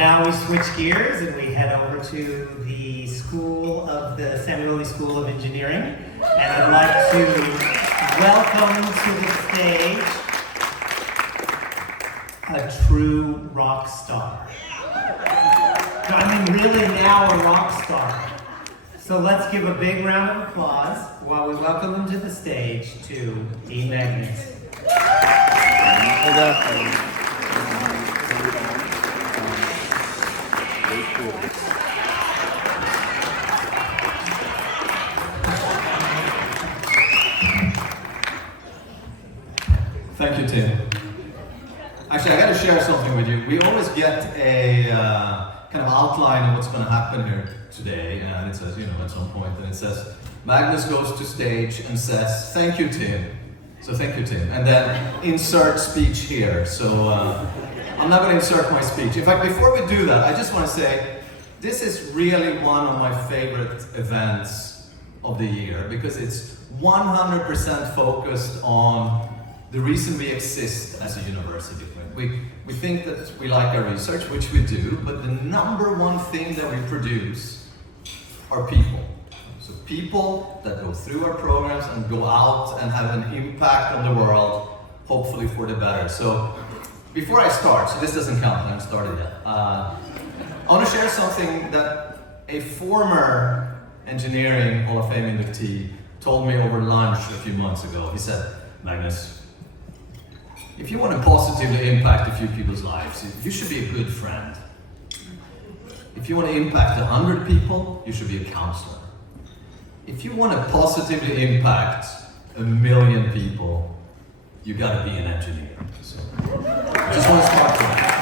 now we switch gears and we head over to the Samueli School of Engineering. And I'd like to welcome to the stage a true rock star. I mean, really now a rock star. So let's give a big round of applause while we welcome him to the stage to D. Magnus. Thank you, Tim. Actually, I got to share something with you. We always get a kind of outline of what's going to happen here today, and it says, at some point, and it says, Magnus goes to stage and says, "Thank you, Tim." So thank you, Tim. And then insert speech here. So I'm not going to insert my speech. In fact, before we do that, I just want to say, this is really one of my favorite events of the year because it's 100% focused on the reason we exist as a university. We think that we like our research, which we do, but the number one thing that we produce are people. So people that go through our programs and go out and have an impact on the world, hopefully for the better. So before I start, so this doesn't count, I haven't started yet. I want to share something that a former engineering Hall of Fame inductee told me over lunch a few months ago. He said, "Magnus, if you want to positively impact a few people's lives, you should be a good friend. If you want to impact 100 people, you should be a counselor. If you want to positively impact 1 million people, you got to be an engineer." So, I just want to start with that.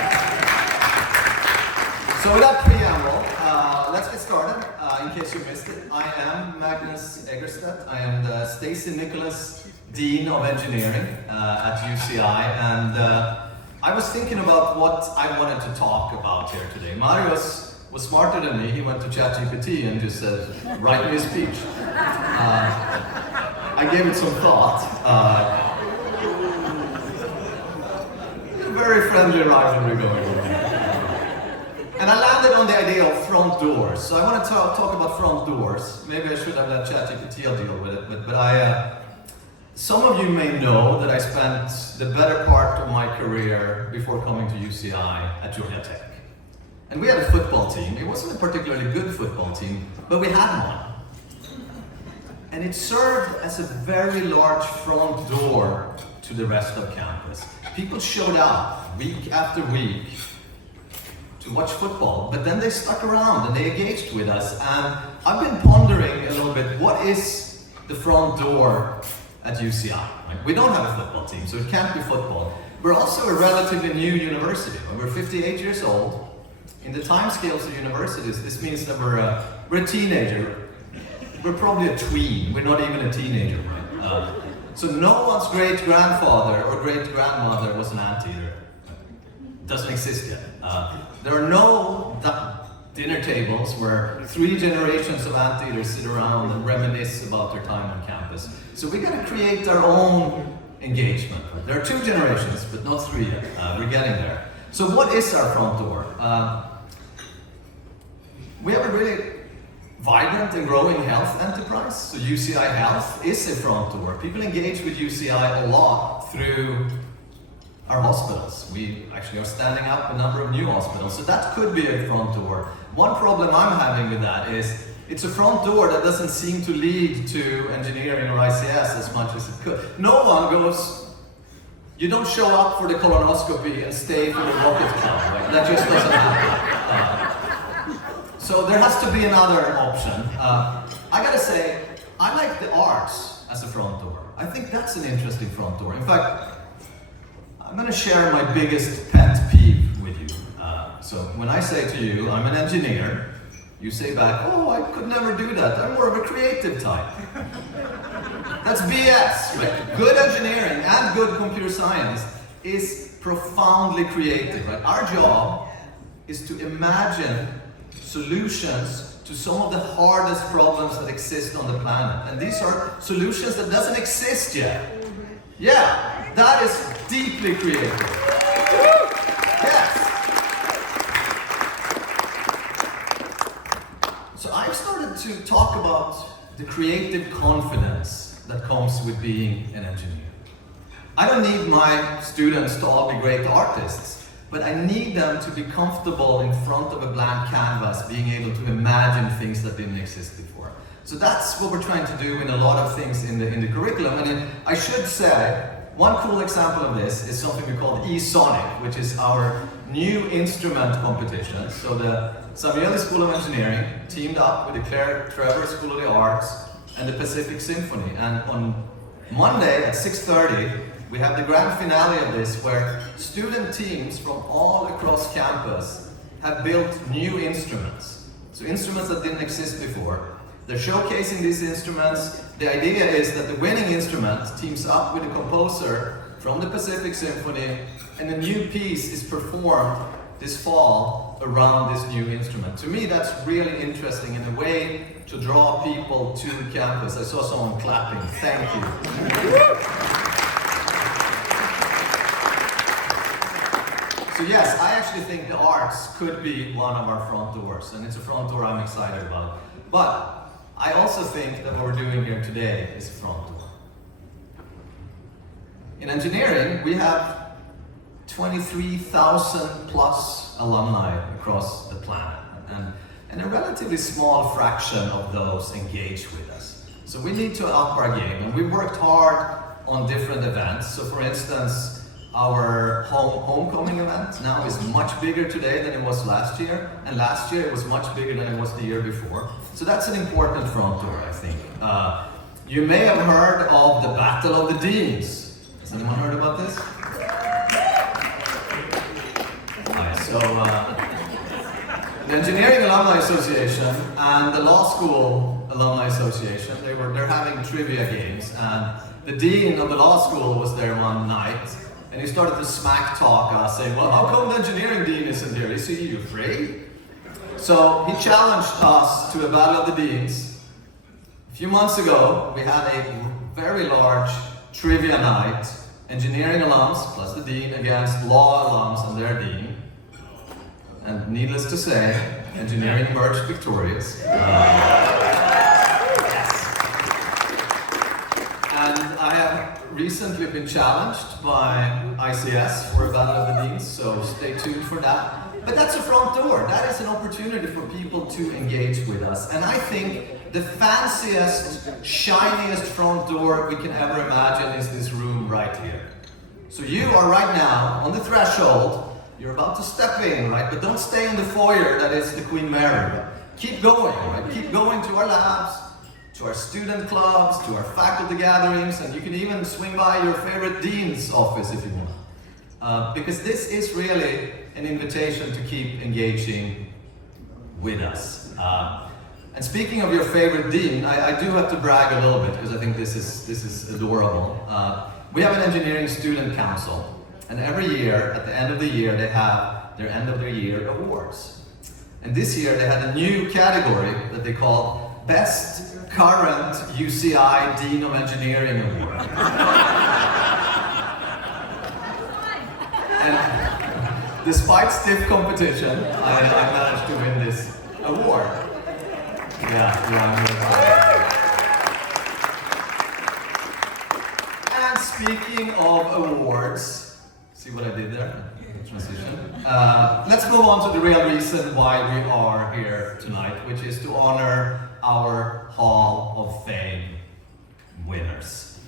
So with that preamble, let's get started. In case you missed it, I am Magnus Egerstedt. I am the Stacy Nicholas Dean of Engineering at UCI, and I was thinking about what I wanted to talk about here today. Marius was smarter than me. He went to ChatGPT and just said, "Write me a speech." I gave it some thought. Very friendly rivalry going on. And I landed on the idea of front doors. So I want to talk about front doors. Maybe I should have let ChatGPT deal with it, but some of you may know that I spent the better part of my career before coming to UCI at Georgia Tech. And we had a football team. It wasn't a particularly good football team, but we had one. And it served as a very large front door to the rest of campus. People showed up week after week to watch football, but then they stuck around and they engaged with us. And I've been pondering a little bit, what is the front door at UCI? Right? We don't have a football team, so it can't be football. We're also a relatively new university. We're 58 years old. In the timescales of universities, this means that we're a teenager. We're probably a tween. We're not even a teenager, right? So no one's great-grandfather or great-grandmother was an anteater. Doesn't exist yet. There are no dinner tables where 3 generations of anteaters sit around and reminisce about their time on campus. So we got to create our own engagement. There are 2 generations, but not 3 yet. We're getting there. So what is our front door? We have a really vibrant and growing health enterprise. So UCI Health is a front door. People engage with UCI a lot through our hospitals. We actually are standing up a number of new hospitals. So that could be a front door. One problem I'm having with that is it's a front door that doesn't seem to lead to engineering or ICS as much as it could. No one goes, you don't show up for the colonoscopy and stay for the rocket club. Right? That just doesn't happen. So there has to be another option. I gotta say, I like the arts as a front door. I think that's an interesting front door. In fact, I'm gonna share my biggest pet peeve with you. So when I say to you, I'm an engineer, you say back, "Oh, I could never do that. I'm more of a creative type." That's BS, right? Good engineering and good computer science is profoundly creative, right? Our job is to imagine solutions to some of the hardest problems that exist on the planet. And these are solutions that doesn't exist yet. Yeah, that is deeply creative. Yes. to talk about the creative confidence that comes with being an engineer. I don't need my students to all be great artists, but I need them to be comfortable in front of a blank canvas, being able to imagine things that didn't exist before. So that's what we're trying to do in a lot of things in the curriculum. And I should say, one cool example of this is something we call E-Sonic, which is our new instrument competition. So the Samueli School of Engineering teamed up with the Claire Trevor School of the Arts and the Pacific Symphony. And on Monday at 6:30, we have the grand finale of this, where student teams from all across campus have built new instruments. So instruments that didn't exist before. They're showcasing these instruments. The idea is that the winning instrument teams up with a composer from the Pacific Symphony, and a new piece is performed this fall around this new instrument. To me, that's really interesting in a way to draw people to campus. I saw someone clapping. Thank you. So yes, I actually think the arts could be one of our front doors, and it's a front door I'm excited about. But I also think that what we're doing here today is a front door. In engineering, we have 23,000 plus alumni across the planet, and a relatively small fraction of those engage with us. So we need to up our game, and we worked hard on different events. So for instance, our homecoming event now is much bigger today than it was last year, and last year it was much bigger than it was the year before. So that's an important front door, I think. You may have heard of the Battle of the Deans. Has anyone heard about this? So the Engineering Alumni Association and the Law School Alumni Association, they're having trivia games, and the dean of the law school was there one night. And he started to smack talk us, saying, well, how come the engineering dean isn't here? Is he afraid? So he challenged us to a battle of the deans. A few months ago, we had a very large trivia night, engineering alums plus the dean against law alums and their dean. And needless to say, engineering emerged victorious. And I have recently been challenged by ICS for a battle of the deans, so stay tuned for that. But that's a front door. That is an opportunity for people to engage with us. And I think the fanciest, shiniest front door we can ever imagine is this room right here. So you are right now on the threshold. You're about to step in, right? But don't stay in the foyer that is the Queen Mary. Keep going, right? Keep going to our labs, to our student clubs, to our faculty gatherings, and you can even swing by your favorite dean's office if you want. Because this is really an invitation to keep engaging with us. And speaking of your favorite dean, I do have to brag a little bit because I think this is adorable. We have an engineering student council, and every year, at the end of the year, they have their end of the year awards. And this year they had a new category that they call Best Current UCI Dean of Engineering Award. And despite stiff competition, I managed to win this award. And speaking of awards, see what I did there? Transition. Let's move on to the real reason why we are here tonight, which is to honor our Hall of Fame winners.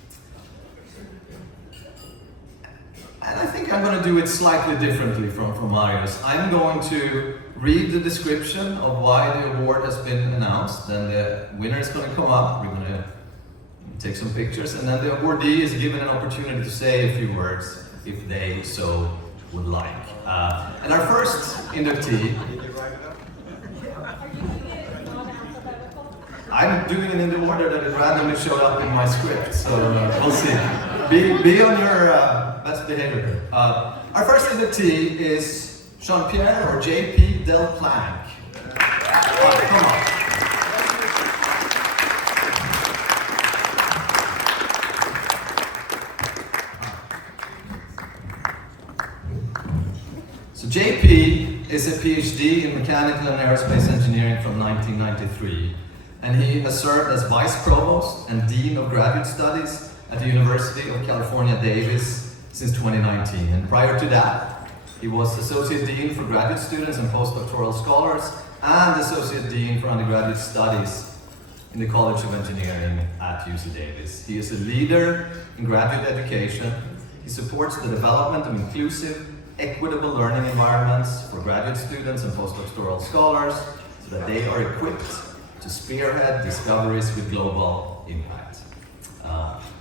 And I think I'm going to do it slightly differently from Marius. I'm going to read the description of why the award has been announced, then the winner is going to come up, we're going to take some pictures, and then the awardee is given an opportunity to say a few words if they so would like. And our first inductee, I'm doing it in the order that it randomly showed up in my script, so we'll see. Be on your best behavior. Our first inductee is Jean-Pierre or JP Delplanque. Come on. So JP is a PhD in mechanical and aerospace engineering from 1993. and he has served as Vice Provost and Dean of Graduate Studies at the University of California, Davis since 2019. And prior to that, he was Associate Dean for Graduate Students and Postdoctoral Scholars and Associate Dean for Undergraduate Studies in the College of Engineering at UC Davis. He is a leader in graduate education. He supports the development of inclusive, equitable learning environments for graduate students and postdoctoral scholars so that they are equipped to spearhead discoveries with global impact.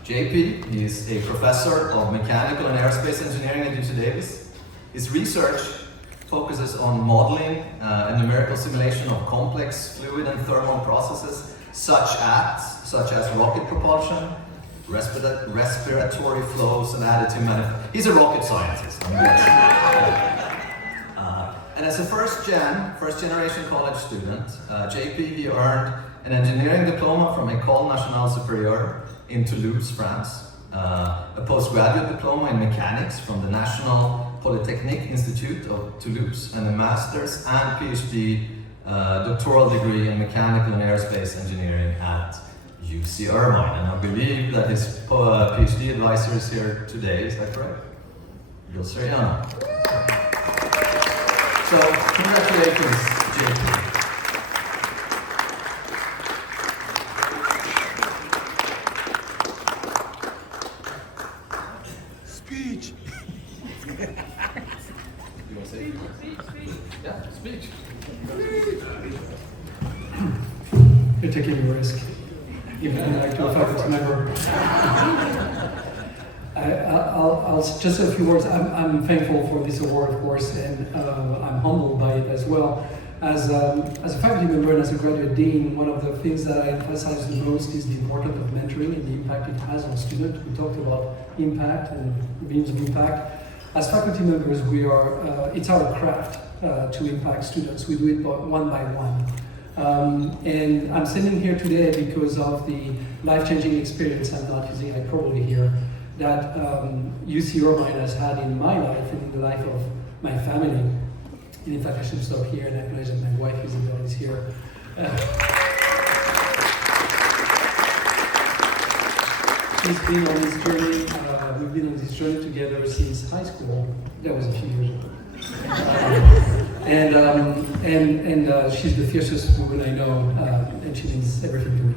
JP is a professor of mechanical and aerospace engineering at UC Davis. His research focuses on modeling and numerical simulation of complex fluid and thermal processes such as rocket propulsion, respiratory flows, and additive manufacturing. He's a rocket scientist. And as a first generation college student, JP, he earned an engineering diploma from École Nationale Supérieure in Toulouse, France, a postgraduate diploma in mechanics from the National Polytechnique Institute of Toulouse, and a master's and PhD doctoral degree in mechanical and aerospace engineering at UC Irvine. And I believe that his PhD advisor is here today, is that correct? Yosriana. So, congratulations, JP. Speech. You want to say? Yeah, speech. You're taking a risk, giving like to a faculty member. I'll just say a few words. I'm thankful for this award, of course, and I'm humbled by it as well. As a faculty member and as a graduate dean, one of the things that I emphasize the most is the importance of mentoring and the impact it has on students. We talked about impact and beams of impact. As faculty members, we are, it's our craft to impact students. We do it one by one. And I'm sitting here today because of the life-changing experience, I'm not using hyperbole here, that UC Irvine has had in my life and in the life of my family. And in fact, I should stop here and acknowledge that my wife Isabel is here. She's been on this journey, we've been on this journey together since high school. That was a few years ago. And she's the fiercest woman I know, and she means everything to me.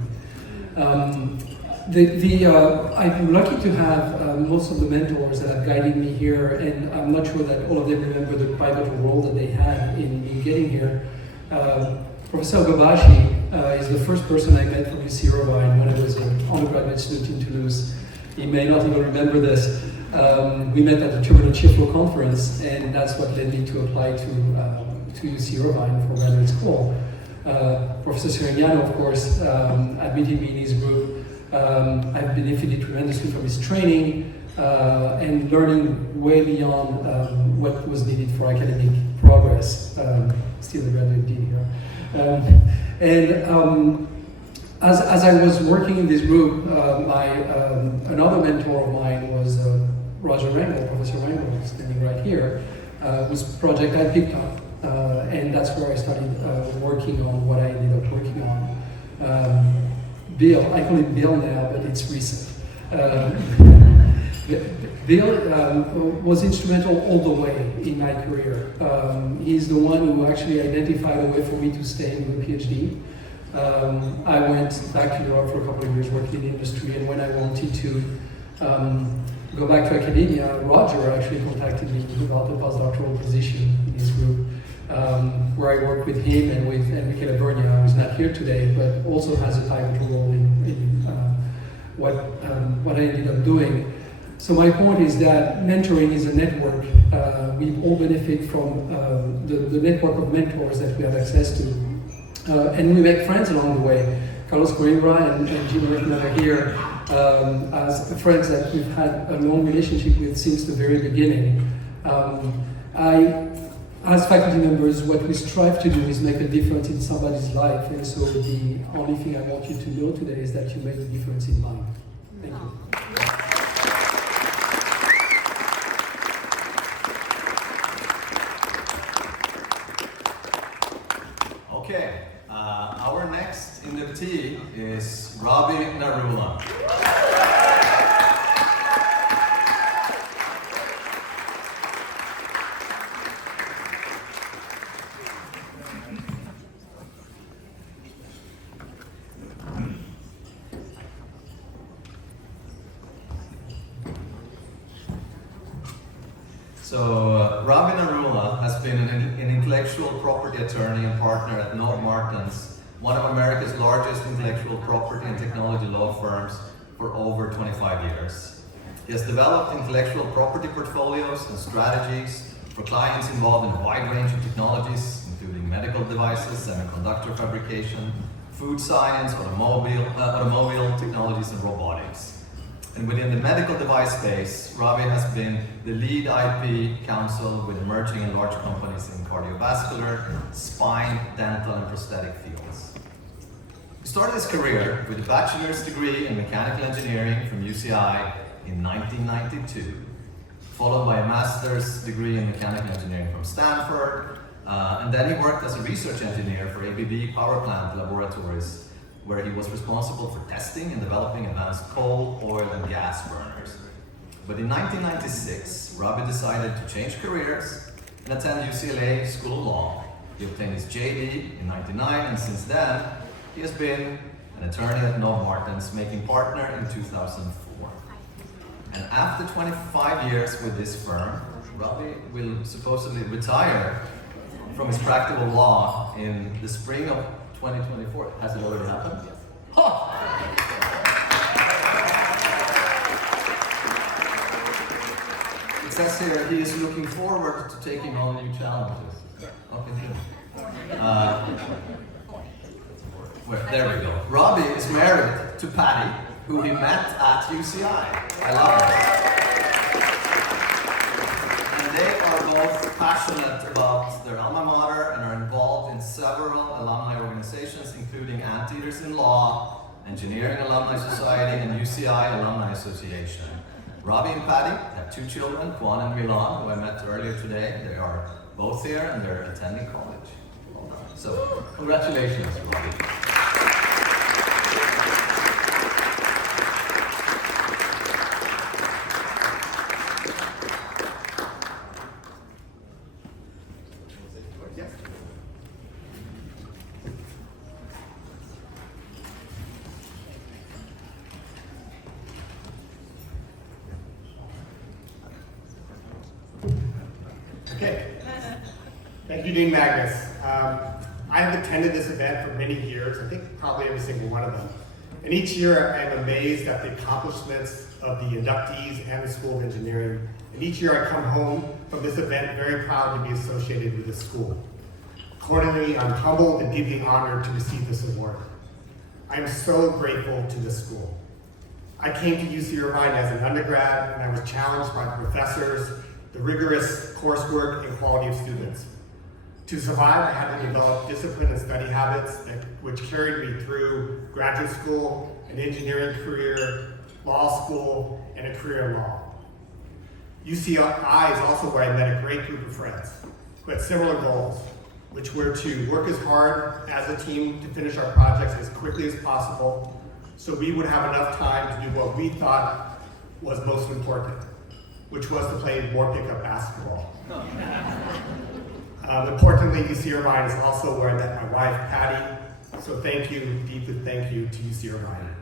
I'm lucky to have most of the mentors that have guided me here, and I'm not sure that all of them remember the pivotal role that they had in me getting here. Professor Gabashi is the first person I met from UC Irvine when I was an undergraduate student in Toulouse. He may not even remember this. We met at the Turbulent Shiflow conference, and that's what led me to apply to UC Irvine for graduate school. Professor Serignano, of course, admitted me in his group. I've benefited tremendously from his training and learning way beyond what was needed for academic progress. Still a graduate dean here. As I was working in this group, another mentor of mine was Roger Rangel, Professor Rangel, standing right here, whose project I picked up. And that's where I started working on what I ended up working on. Bill, I call it Bill now, but it's recent. Bill was instrumental all the way in my career. He's the one who actually identified a way for me to stay in my PhD. I went back to Europe for a couple of years working in the industry, and when I wanted to go back to academia, Roger actually contacted me about the postdoctoral position in his group, where I work with him and with Enrique Lavernia, who's not here today, but also has a pivotal role in what I ended up doing. So my point is that mentoring is a network. We all benefit from the network of mentors that we have access to. And we make friends along the way. Carlos Coimbra and Jim Rickman are here as friends that we've had a long relationship with since the very beginning. As faculty members, what we strive to do is make a difference in somebody's life, and so the only thing I want you to know today is that you made a difference in mine. Thank you. Okay, Our next inductee is Robbie Narula. So, Robbie Narula has been an intellectual property attorney and partner at North Martins, one of America's largest intellectual property and technology law firms, for over 25 years. He has developed intellectual property portfolios and strategies for clients involved in a wide range of technologies, including medical devices, semiconductor fabrication, food science, automobile technologies, and robotics. And within the medical device space, Robbie has been the lead IP counsel with emerging and large companies in cardiovascular, spine, dental, and prosthetic fields. He started his career with a bachelor's degree in mechanical engineering from UCI in 1992, followed by a master's degree in mechanical engineering from Stanford, and then he worked as a research engineer for ABB power plant laboratories, where he was responsible for testing and developing advanced coal, oil, and gas burners. But in 1996, Robbie decided to change careers and attend UCLA School of Law. He obtained his JD in 1999, and since then, he has been an attorney at North Martins, making partner in 2004. And after 25 years with this firm, Robbie will supposedly retire from his practical law in the spring of 2024. Has it already happened? Yes. Huh. It says here he is looking forward to taking on new challenges. Okay, good. There we go. Robbie is married to Patty, who he met at UCI. I love it. And they are both passionate about their alma mater and are involved in several alumni organizations, including Anteaters in Law, Engineering Alumni Society, and UCI Alumni Association. Robbie and Patty have two children, Juan and Milan, who I met earlier today. They are both here and they're attending college. Well done. So, congratulations, Robbie. Okay. Thank you, Dean Magnus. I have attended this event for many years, I think probably every single one of them. And each year I am amazed at the accomplishments of the inductees and the School of Engineering. And each year I come home from this event very proud to be associated with this school. Accordingly, I'm humbled and deeply honored to receive this award. I am so grateful to this school. I came to UC Irvine as an undergrad, and I was challenged by the professors, the rigorous coursework, and quality of students. To survive, I had to develop discipline and study habits which carried me through graduate school, an engineering career, law school, and a career in law. UCI is also where I met a great group of friends who had similar goals, which were to work as hard as a team to finish our projects as quickly as possible so we would have enough time to do what we thought was most important, which was to play more pickup basketball. Importantly, UC Irvine is also where I met my wife, Patty, so thank you, deeply thank you to UC Irvine.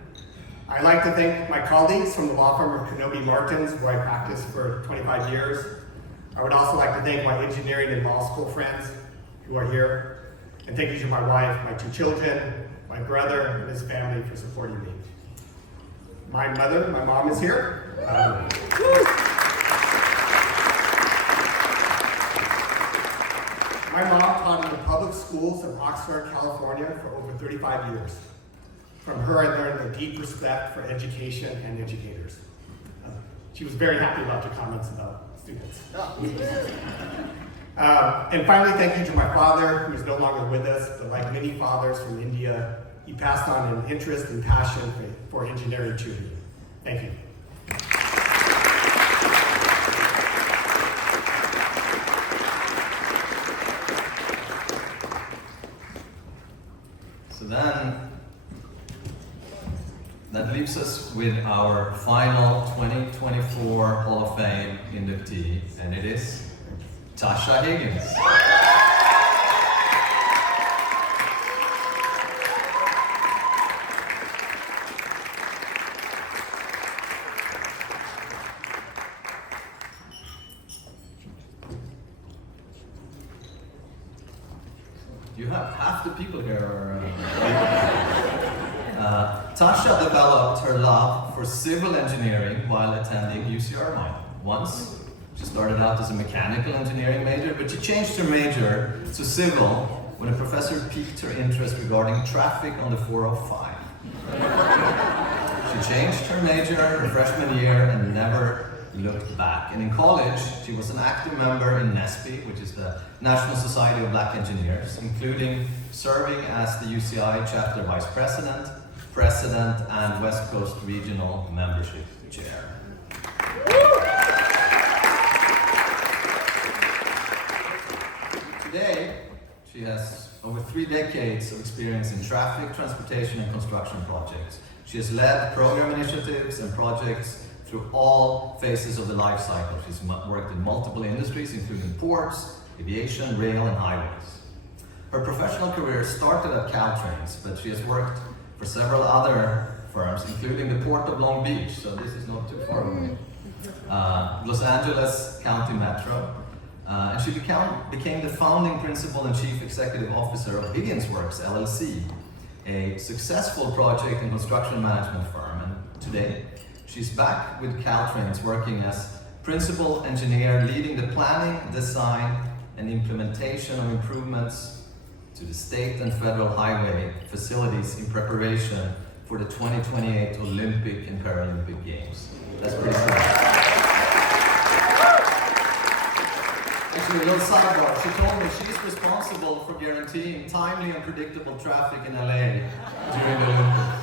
I'd like to thank my colleagues from the law firm of Kenobi Martins, where I practiced for 25 years. I would also like to thank my engineering and law school friends who are here, and thank you to my wife, my two children, my brother, and his family for supporting me. My mom is here. My mom taught in the public schools of Oxnard, California for over 35 years. From her, I learned a deep respect for education and educators. She was very happy about your comments about students. And finally, thank you to my father, who is no longer with us, but like many fathers from India, he passed on an interest and passion for engineering to me. Thank you. So then, that leaves us with our final 2024 Hall of Fame inductee, and it is Tasha Higgins. You have half the people here. Tasha developed her love for civil engineering while attending UC Irvine. Once, she started out as a mechanical engineering major, but she changed her major to civil when a professor piqued her interest regarding traffic on the 405. She changed her major her freshman year and never looked back. And in college, she was an active member in NESB, which is the National Society of Black Engineers, including serving as the UCI chapter vice president, and West Coast Regional Membership Chair. Today, she has over 3 decades of experience in traffic, transportation, and construction projects. She has led program initiatives and projects through all phases of the life cycle. She's worked in multiple industries, including ports, aviation, rail, and highways. Her professional career started at Caltrains, but she has worked for several other firms, including the Port of Long Beach, so this is not too far away, Los Angeles County Metro, and she became the founding principal and chief executive officer of Higgins Works LLC, a successful project and construction management firm. And today, she's back with Caltrains working as principal engineer, leading the planning, design, and implementation of improvements to the state and federal highway facilities in preparation for the 2028 Olympic and Paralympic Games. That's pretty cool. Actually, a little sidebar. She told me she's responsible for guaranteeing timely and predictable traffic in LA during the Olympics.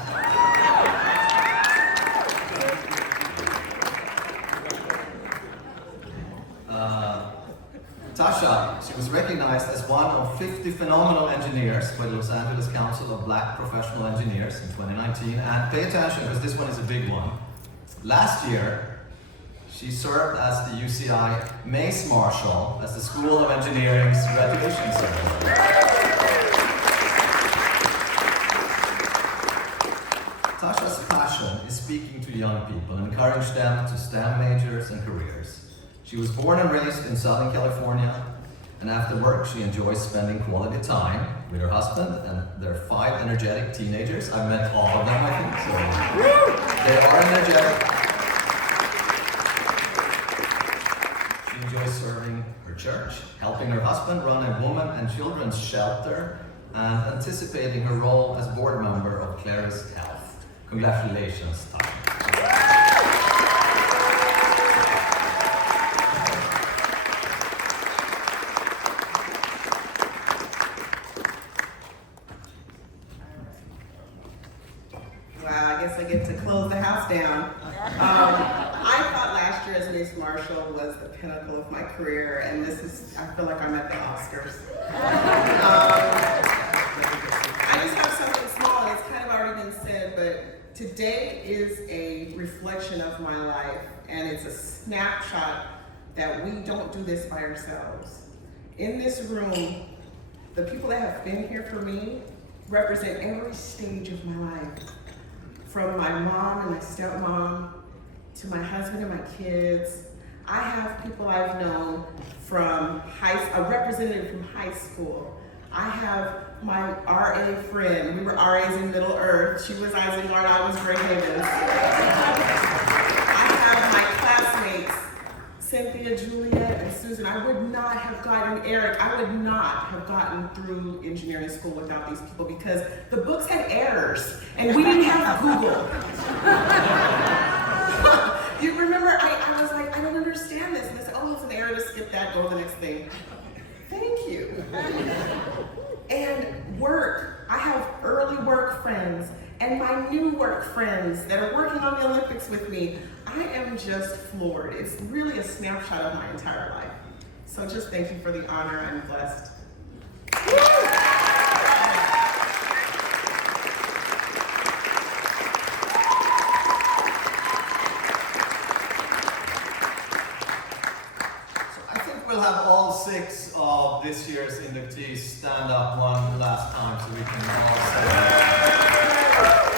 Tasha, she was recognized as one of 50 phenomenal engineers by the Los Angeles Council of Black Professional Engineers in 2019. And pay attention, because this one is a big one. Last year, she served as the UCI Mace Marshal as the School of Engineering's graduation ceremony. Tasha's passion is speaking to young people and encourage them to STEM majors and careers. She was born and raised in Southern California, and after work she enjoys spending quality time with her husband and their 5 energetic teenagers. I've met all of them, I think, so they are energetic. She enjoys serving her church, helping her husband run a woman and children's shelter, and anticipating her role as board member of Claris Health. Congratulations, Tasha. I get to close the house down. I thought last year as Mace Marshal was the pinnacle of my career, and I feel like I'm at the Oscars. I just have something small, and it's kind of already been said, but today is a reflection of my life, and it's a snapshot that we don't do this by ourselves. In this room, the people that have been here for me represent every stage of my life. From my mom and my stepmom, to my husband and my kids. I have people I've known from a representative from high school. I have my RA friend. We were RAs in Middle Earth. She was Isingard, I was Gray Havens. I have my classmates, Cynthia, Juliet, and Susan. I would not have gotten Eric. I would not have gotten through engineering school without these people, because the books had errors and we didn't have Google. You remember, I was like, I don't understand this. And they said, oh, it's an error, to skip that, go to the next thing. Thank you. And work, I have early work friends and my new work friends that are working on the Olympics with me. I am just floored. It's really a snapshot of my entire life. So just thank you for the honor. I'm blessed. will have all 6 of this year's inductees stand up one last time so we can all celebrate.